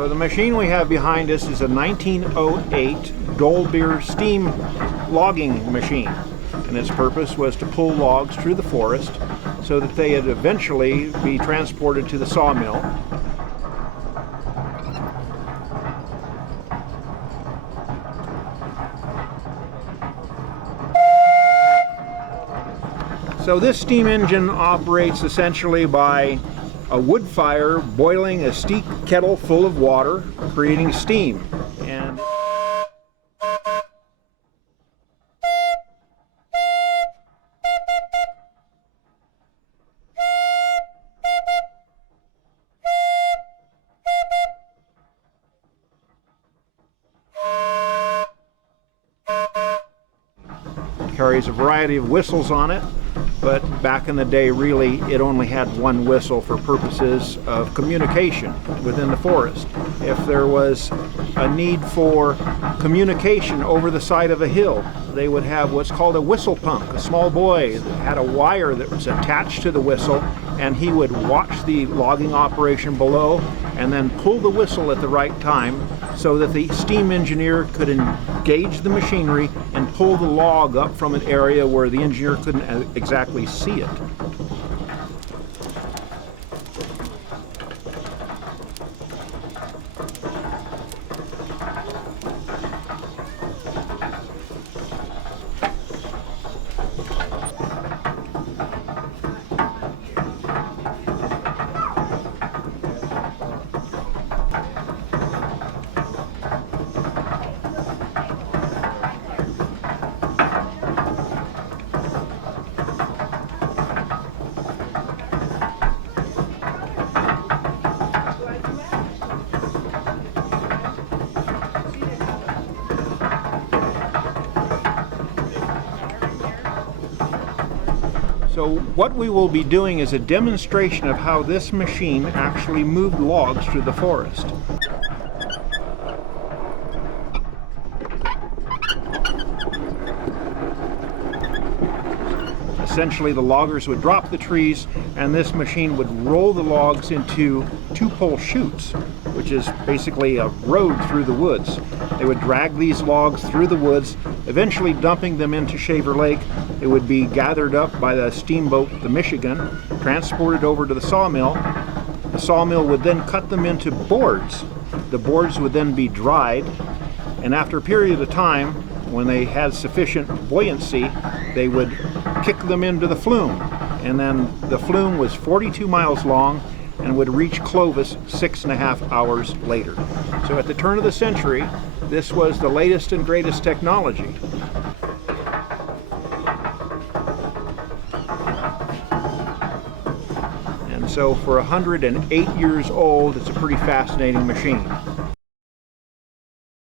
So the machine we have behind us is a 1908 Dolbeer steam logging machine, and its purpose was to pull logs through the forest so that they would eventually be transported to the sawmill. So this steam engine operates essentially by a wood fire boiling a steep kettle full of water, creating steam. And it carries a variety of whistles on it. But back in the day, really, it only had one whistle for purposes of communication within the forest. If there was a need for communication over the side of a hill, they would have what's called a whistle punk. A small boy that had a wire that was attached to the whistle, and he would watch the logging operation below and then pull the whistle at the right time so that the steam engineer could engage the machinery and pull the log up from an area where the engineer couldn't exactly see it. So what we will be doing is a demonstration of how this machine actually moved logs through the forest. Essentially, the loggers would drop the trees and this machine would roll the logs into two-pole chutes, which is basically a road through the woods. They would drag these logs through the woods, eventually dumping them into Shaver Lake. They would be gathered up by the steamboat, the Michigan, transported over to the sawmill. The sawmill would then cut them into boards. The boards would then be dried, and after a period of time, when they had sufficient buoyancy, they would kick them into the flume. And then the flume was 42 miles long and would reach Clovis 6.5 hours later. So at the turn of the century, this was the latest and greatest technology. And so for 108 years old, it's a pretty fascinating machine.